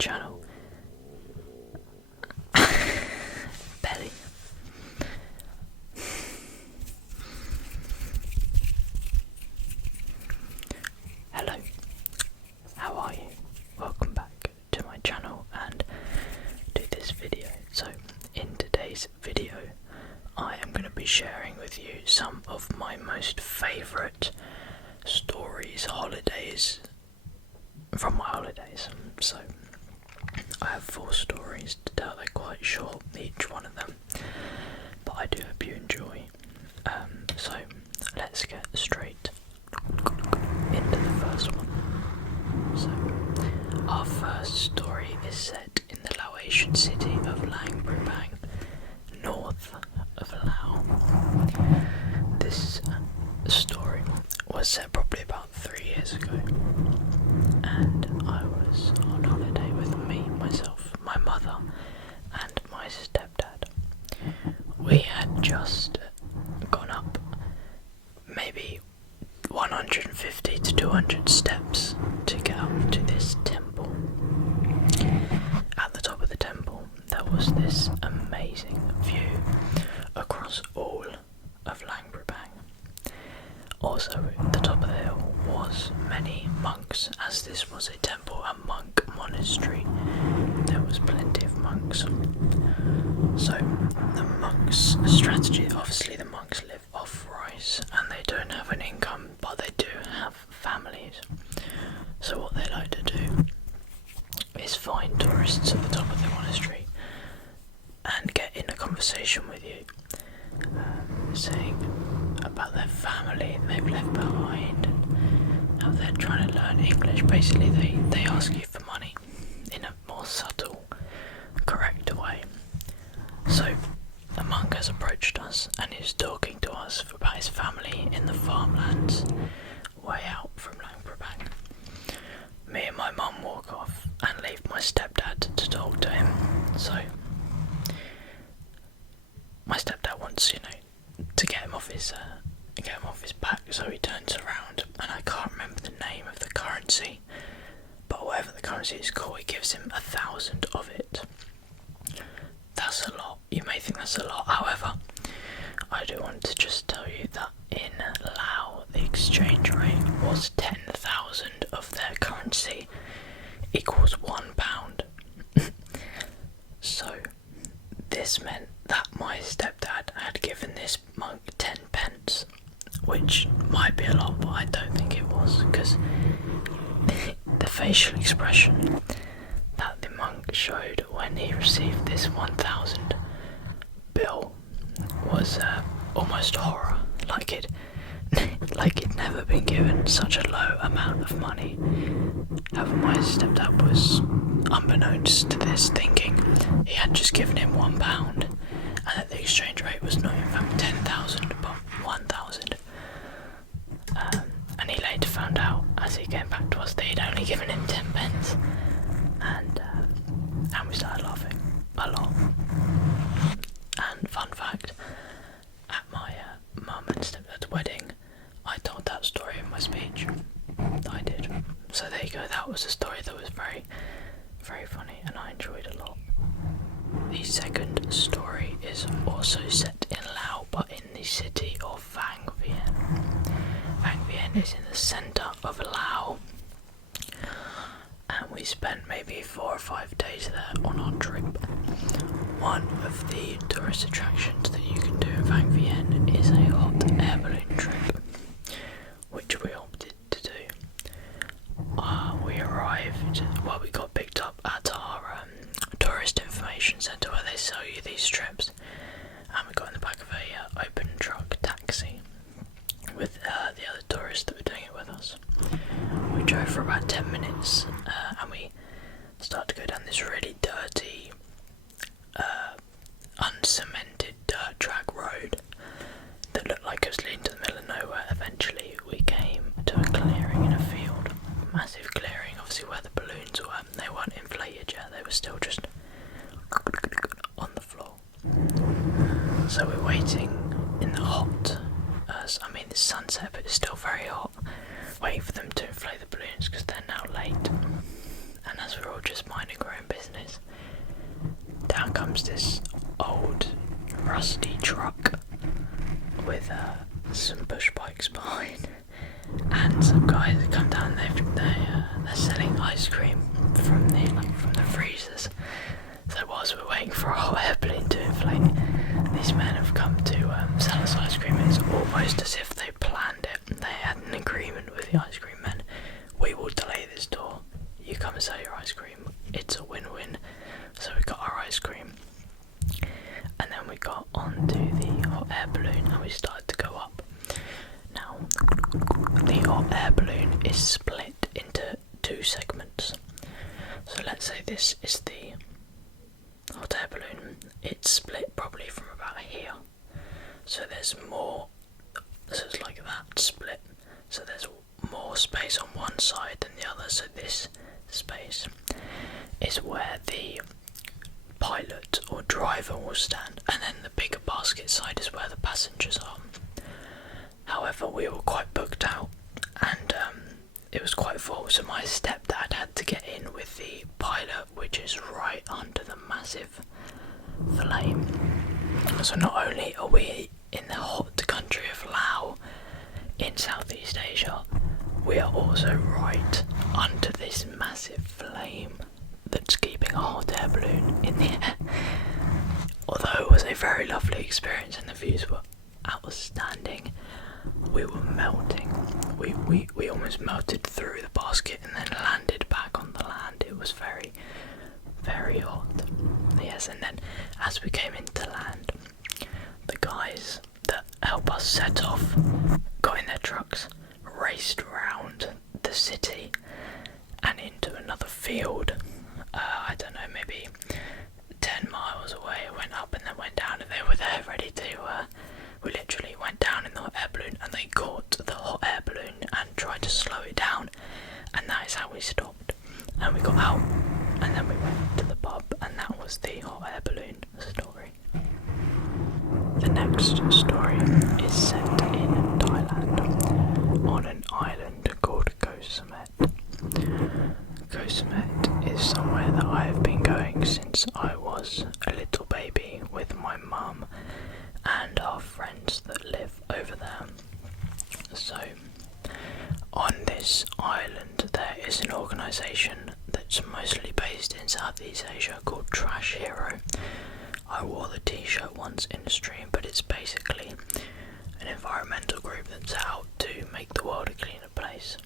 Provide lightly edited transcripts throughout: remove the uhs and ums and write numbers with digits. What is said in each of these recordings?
channel. Belly. Hello, how are you? Welcome back to my channel and to this video. So, in today's video, I am going to be sharing with you some of my most favourite stories, holidays, from my holidays. So, I have 4 stories to tell. They're quite short, each one of them, but I do hope you enjoy. So, let's get straight into the first one. So, our first story is set in the Laotian city of Langbrbang, north of Laos. This story was set probably about 3 years ago, and I was on holiday with myself, my mother, and my stepdad. We had just gone up maybe 150 to 200 steps to get up to this temple. At the top of the temple, there was this amazing view across all of Langbrbang. Also, at the top of the hill was many monks, as this was a temple, a monk monastery. There was plenty of monks. So, the monks' strategy, obviously the monks live off rice and they don't have an income, but they do have families. So what they like to do is find tourists at the top of the monastery and get in a conversation with you, saying about their family they've left behind and how they're trying to learn English. Basically they ask you for money in a more subtle, correct way. So the monk has approached us and is talking to us about his family in the farmlands way out from Langbrbang. Me and my mum walk off and leave my stepdad to talk to him. So my stepdad wants, to get him off his back, so he turns around, and I can't remember the name of the currency, but whatever the currency is called, he gives him 1,000 of it. That's a lot. You may think that's a lot. However, I do want to just tell you that in Laos, the exchange rate was 10,000 of their currency equals £1. So this meant that my stepdad had given this monk 10 pence, which might be a lot, but I don't think it was, because the facial expression that the monk showed when he received this 1,000 bill was almost horror, like he'd never been given such a low amount of money. However, my stepdad was, unbeknownst to this, thinking he had just given him £1 and that the exchange rate was not in fact 10,000 but 1,000. And he later found out, as he came back to us, that he'd only given him 10 pence, and we started laughing a lot. And fun fact, at my mum and stepdad's wedding, I told that story in my speech. I did. So there you go, that was a story that was very, very funny and I enjoyed a lot. The second story is also set in Laos, but in the city of Vang Vieng. Vang Vieng is in the centre of Laos, and we spent maybe 4 or 5 days there on our trip. One of the tourist attractions that you can do in Vang Vieng is a hot air balloon trip, which we opted to do. We got picked up at our tourist information centre where they sell you these trips, and we got in the back of a open truck taxi with the other tourists that were doing it with us. We drove for about 10 minutes and we started to go down this really dirty, uncemented dirt track road that looked like it was leading to the middle of nowhere. Eventually we came to a clearing in a field, massive clearing, obviously where the balloons were. They weren't inflated yet, they were still just on the floor. So we're waiting in the hot, it's sunset but it's still very hot, waiting for them to inflate the balloons because they're now late. and as we're all just minding our own business, down comes this old rusty truck with some push bikes behind, and some guys that come down. They're selling ice cream from the freezers. So whilst we're waiting for our hot air balloon to inflate, these men have come to sell us ice cream. It's almost as if they planned it. They had an agreement with the ice cream men. We will delay this tour. You come and sell your ice cream. It's a win-win. So we got our ice cream, and then we got onto the hot air balloon and we started to go up. Now, the hot air balloon is split into two segments. So let's say this is the hot air balloon. It's split probably from about here. So there's more, so it's like that split. So there's more space on one side than the other. So this space is where the pilot or driver will stand, and then the bigger basket side is where the passengers are. However, we were quite booked out, and it was quite full, so my stepdad had to get in with the pilot, which is right under the massive flame. So not only are we in the hot country of Laos in Southeast Asia, we are also right under this massive flame that's keeping a hot air balloon in the air. Although it was a very lovely experience and the views were outstanding, we were melting. We almost melted through the basket and then landed back on the land. It was very, very hot. Yes, and then as we came into land, the guys that help us set off got in their trucks, raced around the city and into another field. I don't know, maybe 10 miles away. It went up and then went down, and they were there ready to we literally went down in the hot air balloon, and they caught the hot air balloon and tried to slow it down, and that is how we stopped. And we got out, and then we went to the pub, and that was the hot air balloon story. The next story is set in Thailand, on an island called Koh Samet. Koh Samet is somewhere that I have been going since I was a little baby with my mum and our friends that live over there. So, on this island there is an organisation that's mostly based in Southeast Asia called Trash Hero. I wore the t-shirt once in a stream, but it's basically an environmental group that's out to make the world a cleaner place.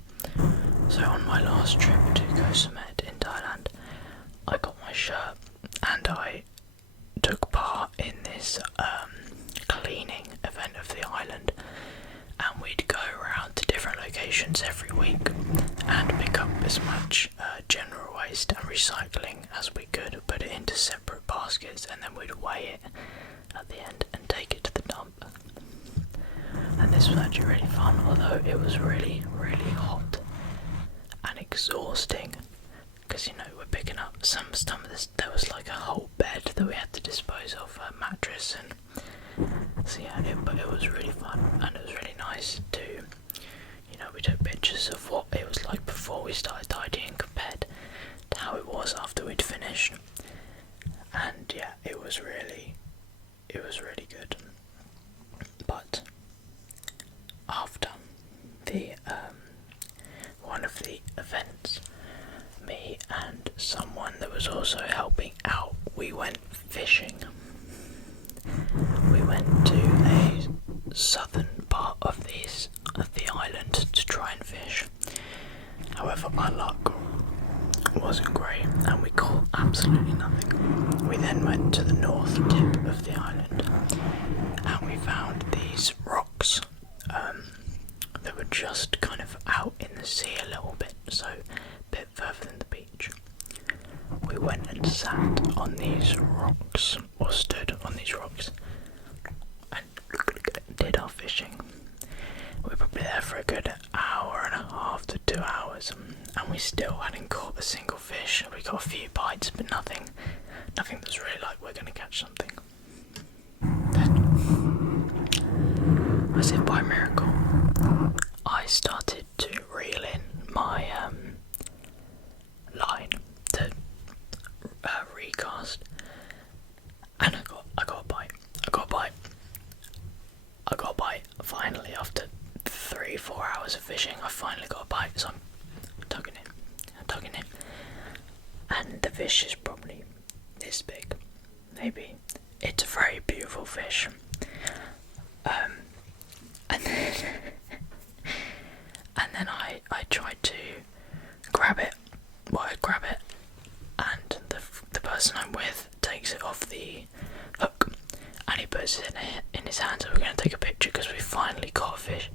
So on my last trip to Koh Samet in Thailand, I got my shirt and I took part in this cleaning event of the island, and we'd go around to different locations every week and pick up as much general waste and recycling as we could, put it into separate baskets, and then we'd weigh it at the end and take it to the dump. And this was actually really fun, although it was really, really hot and exhausting, because we're picking up some of this. There was like a whole bed that we had to dispose of, a mattress, and so yeah, but it was really fun, and it was really nice to, we took pictures of what it was like before we started tidying compared to how it was after we'd finished, and yeah, it was really good. But after the one of the events, me and someone that was also helping out, we went fishing. We went to a southern part of the island to try and fish. However, our luck wasn't great and we caught absolutely nothing. We then went to the north tip of the island and we found these rocks that were just kind of out in the sea a little bit, so a bit further than the beach. We went and sat on these rocks, or stood on these rocks, and did our fishing. We were probably there for a good hour and a half to 2 hours, and we still hadn't caught a single fish. We got a few bites, but nothing that's really like we're going to catch something. Then, as if by miracle, I started to reel in my line, 4 hours of fishing, I finally got a bite, so I'm tugging it, and the fish is probably this big, maybe. It's a very beautiful fish. And then I tried to grab it. Well, I grab it, and the person I'm with takes it off the hook, and he puts it in his hand. So we're going to take a picture because we finally caught a fish.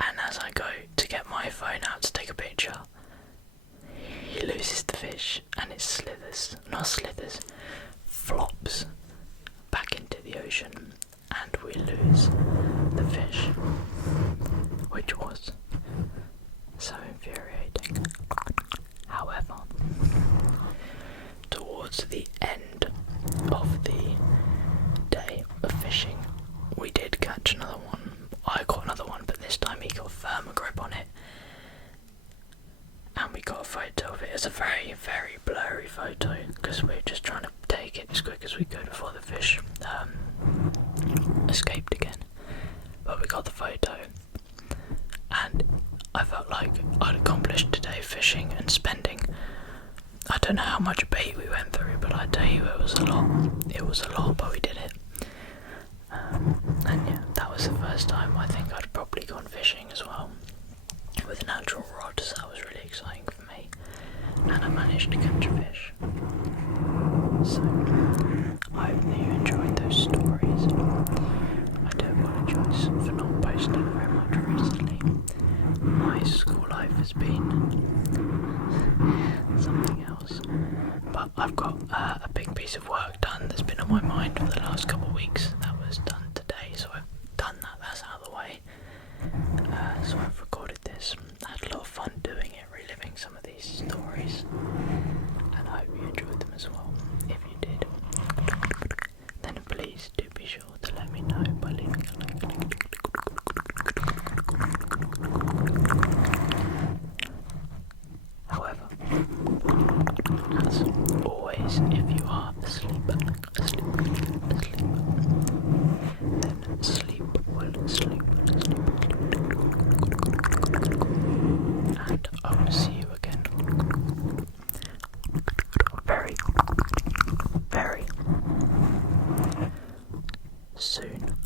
And as I go to get my phone out to take a picture, he loses the fish, and it flops back into the ocean, and we lose the fish, which was so infuriating. However, towards the end of the day of fishing, we did catch another one. I caught another one, but this time he got a firmer grip on it, and we got a photo of it. It's a very, very blurry photo because we're just trying to take it as quick as we could before the fish escaped again. But we got the photo, and I felt like I'd accomplished today fishing and spending. I don't know how much bait we went through, but I tell you, it was a lot. It was a lot, but we did it. And yeah, that was the first time I think I'd probably gone fishing as well with an actual rod, so that was really exciting for me. And I managed to catch a fish. So, I hope that you enjoyed those stories. I do apologise for not posting very much recently. My school life has been something else. But I've got a big piece of work done that's been on my mind for the last couple of weeks. That was done today, so I've done that. That's out of the way. So I've recorded this. I had a lot of fun doing it, reliving some of these stories, and I hope you enjoyed them as well. If you did, then please do be sure to let me know by leaving a like. However, as always, if you are asleep, then sleep well, and I will see you again very, very soon.